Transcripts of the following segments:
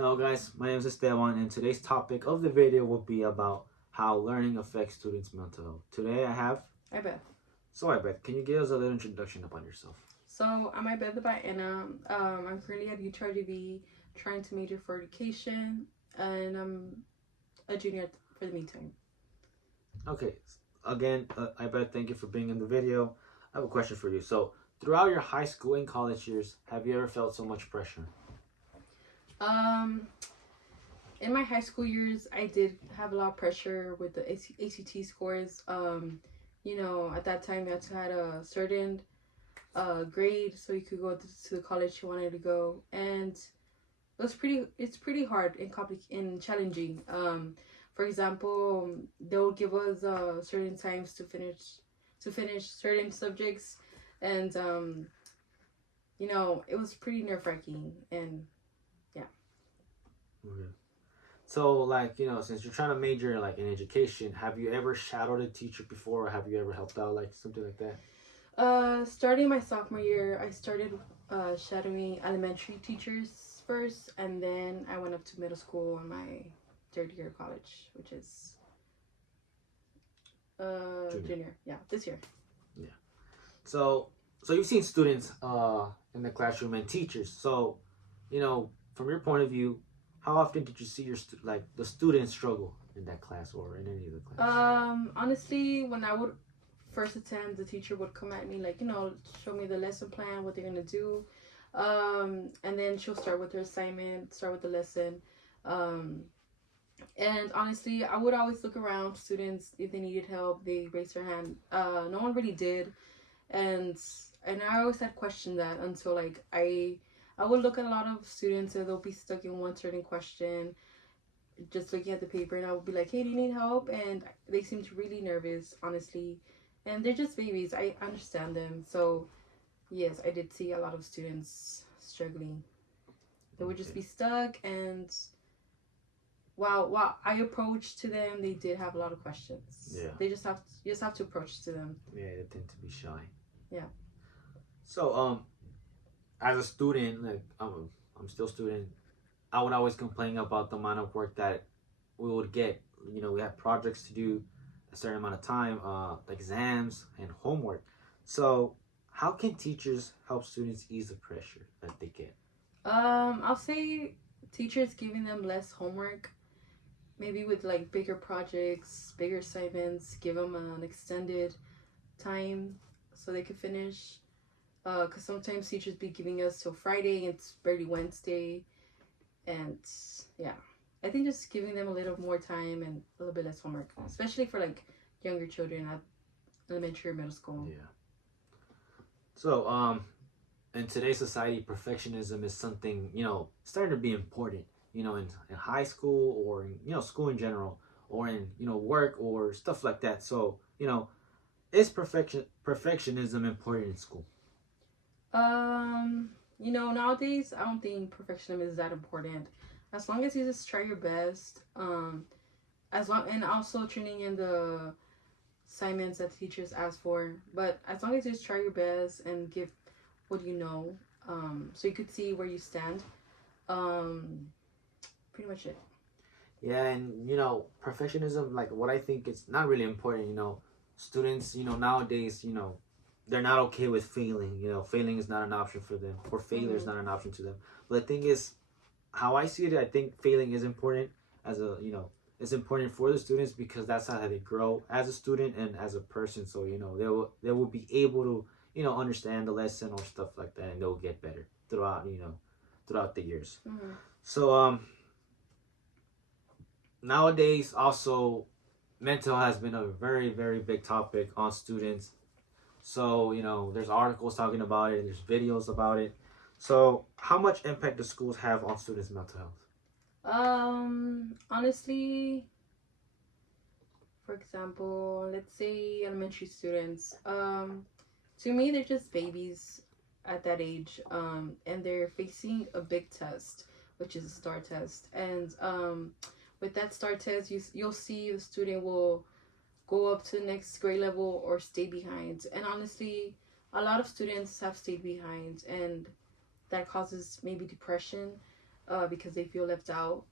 Hello guys, my name is Esteban and today's topic of the video will be about how learning affects students' mental health. Today I have... I bet. So I bet, can you give us a little introduction about yourself? So I'm Ibeth by Anna. I'm currently at UTRGV trying to major for education, and I'm a junior for the meantime. Okay, again, I bet, thank you for being in the video. I have a question for you. So, throughout your high school and college years, have you ever felt so much pressure? Um, in my high school years, I did have a lot of pressure with the ACT scores. At that time, you had to have a certain grade so you could go to the college you wanted to go, and it's pretty hard and and challenging. For example, they'll give us certain times to finish certain subjects, and it was pretty nerve wracking. And yeah. Okay. So, since you're trying to major in education, have you ever shadowed a teacher before, or have you ever helped out something like that? Starting my sophomore year, I started shadowing elementary teachers first, and then I went up to middle school in my third year of college, which is junior. Yeah, this year. Yeah. So you've seen students in the classroom and teachers. So, from your point of view, how often did you see the students struggle in that class or in any of the classes? Honestly, when I would first attend, the teacher would come at me show me the lesson plan, what they're gonna do, and then she'll start with her assignment, start with the lesson. And honestly, I would always look around students if they needed help. They raised their hand. No one really did, and I always had questioned that until I would look at a lot of students and they'll be stuck in one certain question, just looking at the paper, and I would be like, "Hey, do you need help?" And they seemed really nervous, honestly, and they're just babies. I understand them, so yes, I did see a lot of students struggling. They would just be stuck, and while I approached to them, they did have a lot of questions. Yeah. You just have to approach to them. Yeah, they tend to be shy. Yeah. So, as a student, I'm still a student. I would always complain about the amount of work that we would get. We have projects to do a certain amount of time, exams and homework. So, how can teachers help students ease the pressure that they get? I'll say teachers giving them less homework, maybe with bigger projects, bigger assignments, give them an extended time so they could finish. Because sometimes teachers be giving us till Friday, it's barely Wednesday, and yeah, I think just giving them a little more time and a little bit less homework, especially for younger children at elementary or middle school. Yeah. So, in today's society, perfectionism is something, starting to be important, in high school or in, school in general, or in, work or stuff like that. So, is perfectionism important in school? Nowadays I don't think perfectionism is that important. As long as you just try your best, as long and also turning in the assignments that teachers ask for. But as long as you just try your best and give what you know, so you could see where you stand. Pretty much it. Yeah, and perfectionism, like what I think it's not really important. Students, nowadays, they're not okay with failing. Failing is not an option for them, or failure is not an option to them. But the thing is, how I see it, I think failing is important it's important for the students because that's how they grow as a student and as a person. So they will be able to understand the lesson or stuff like that, and they'll get better throughout the years. Mm-hmm. So nowadays also mental has been a very, very big topic on students. So there's articles talking about it, and there's videos about it. So how much impact do schools have on students' mental health? Honestly, for example, let's say elementary students. To me, they're just babies at that age, and they're facing a big test, which is a STAR test. And with that STAR test, you'll see the student will go up to the next grade level or stay behind. And honestly, a lot of students have stayed behind, and that causes maybe depression. because they feel left out.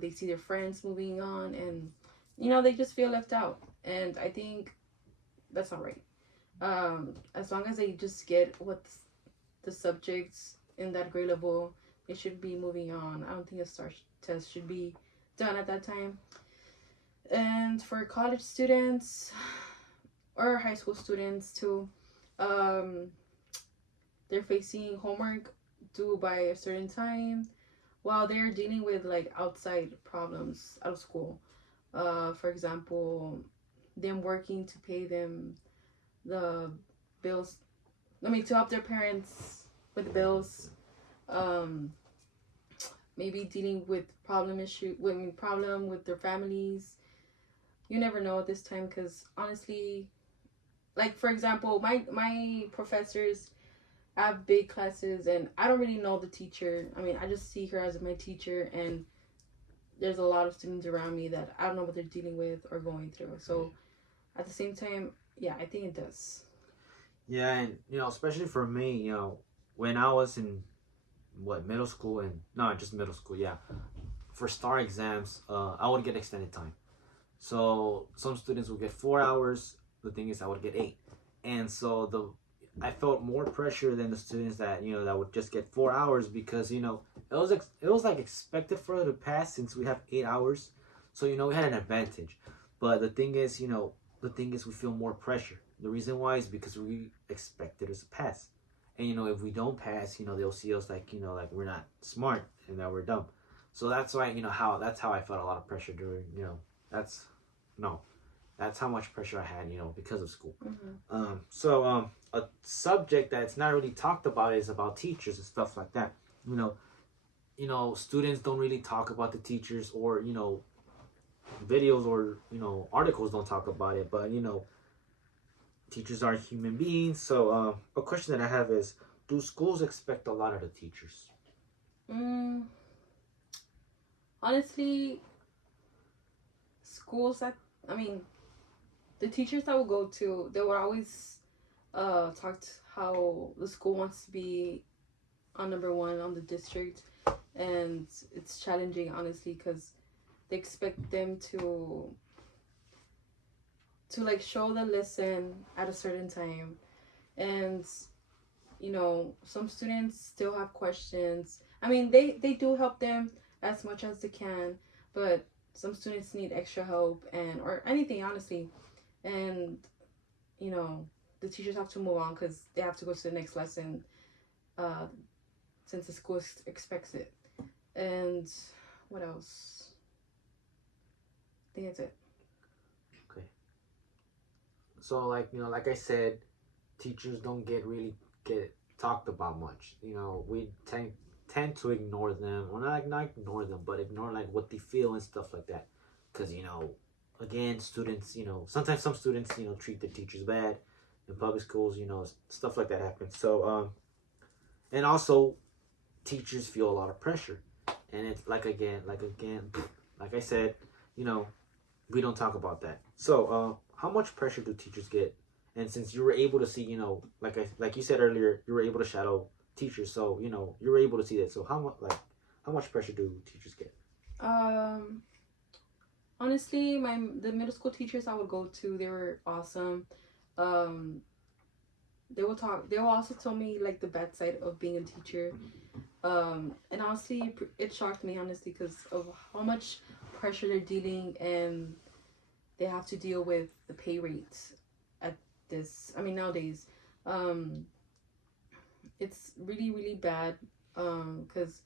They see their friends moving on, and you know they just feel left out. And I think that's not right. As long as they just get what the subjects in that grade level, they should be moving on. I don't think a STAR test should be done at that time. And for college students or high school students too, um, they're facing homework due by a certain time while they're dealing with like outside problems out of school. For example, them working to pay them the bills. I mean, to help their parents with the bills. Um, Maybe dealing with problem with their families. You never know at this time because honestly, like for example, my professors have big classes and I don't really know the teacher. I mean, I just see her as my teacher, and there's a lot of students around me that I don't know what they're dealing with or going through. So at the same time, yeah, I think it does. Yeah, and especially for me, when I was in middle school, and no, just middle school, yeah, for STAR exams, I would get extended time. So some students would get 4 hours. The thing is, I would get 8, and so I felt more pressure than the students that that would just get 4 hours, because it was like expected for us to pass since we have 8 hours, so we had an advantage. But the thing is we feel more pressure. The reason why is because we expected us to pass, and if we don't pass, they'll see us like like we're not smart and that we're dumb. So that's why that's how I felt a lot of pressure during that's no that's how much pressure I had because of school. So a subject that's not really talked about is about teachers and stuff like that. Students don't really talk about the teachers, or videos or articles don't talk about it, but teachers are human beings. So a question that I have is, do schools expect a lot of the teachers? Mm, Honestly, schools that I mean, the teachers I would go to, they would always talk how the school wants to be on number one on the district, and it's challenging honestly because they expect them to like show the lesson at a certain time, and some students still have questions. I mean, they do help them as much as they can, but some students need extra help and or anything honestly, and you know the teachers have to move on because they have to go to the next lesson, uh, since the school expects it. And what else? I think that's it. Okay. So like I said, teachers don't get talked about much. We tend to ignore them, or not ignore them, but ignore like what they feel and stuff like that. Because again, students, sometimes some students treat the teachers bad in public schools. Stuff like that happens. So and also teachers feel a lot of pressure, and it's like again, like I said, you know, we don't talk about that. So how much pressure do teachers get? And since you were able to see, like you said earlier, you were able to shadow teachers, so you were able to see that. So how much pressure do teachers get? Um, Honestly, the middle school teachers I would go to, they were awesome. Um, they will talk. They will also tell me like the bad side of being a teacher. And honestly, it shocked me honestly because of how much pressure they're dealing, and they have to deal with the pay rates at this. I mean nowadays, um, it's really really bad. Because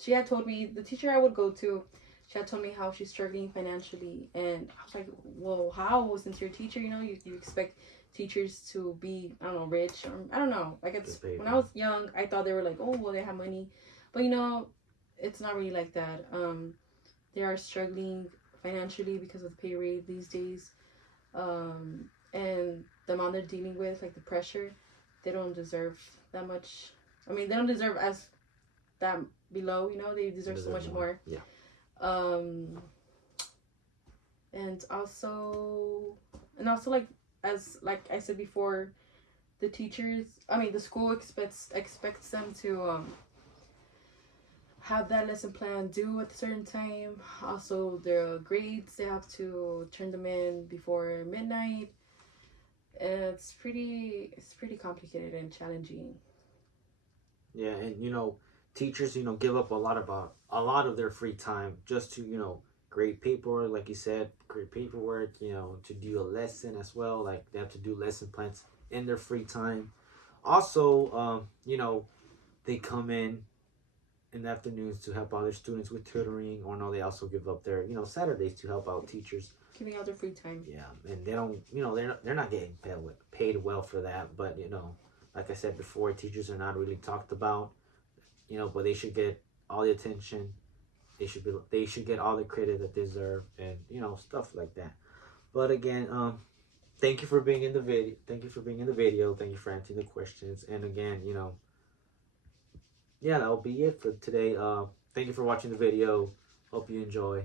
she had told me, the teacher I would go to, she had told me how she's struggling financially, and I was like, well, how? Since you're a teacher, you expect teachers to be, I don't know, rich, or I don't know. Like it's when I was young, I thought they were like, oh well, they have money, but it's not really like that. They are struggling financially because of the pay rate these days, and the amount they're dealing with, like the pressure, they don't deserve that much. I mean, they don't deserve as that below. They deserve so much more. Yeah. Um, and also, like like I said before, the school expects them to have that lesson plan due at a certain time. Also, their grades, they have to turn them in before midnight. It's pretty complicated and challenging. Yeah, and teachers, give up a lot of their free time just to, grade paperwork, like you said, grade paperwork, to do a lesson as well. Like they have to do lesson plans in their free time. Also, they come in the afternoons to help other students with tutoring, or no, they also give up their, Saturdays to help out teachers. Giving out their free time. Yeah, and they don't, they're not getting paid well for that, but like I said before, teachers are not really talked about, but they should get all the attention. They should get all the credit that they deserve, and stuff like that. But again, thank you for being in the video. Thank you for being in the video. Thank you for answering the questions. And again, yeah, that'll be it for today. Thank you for watching the video. Hope you enjoy.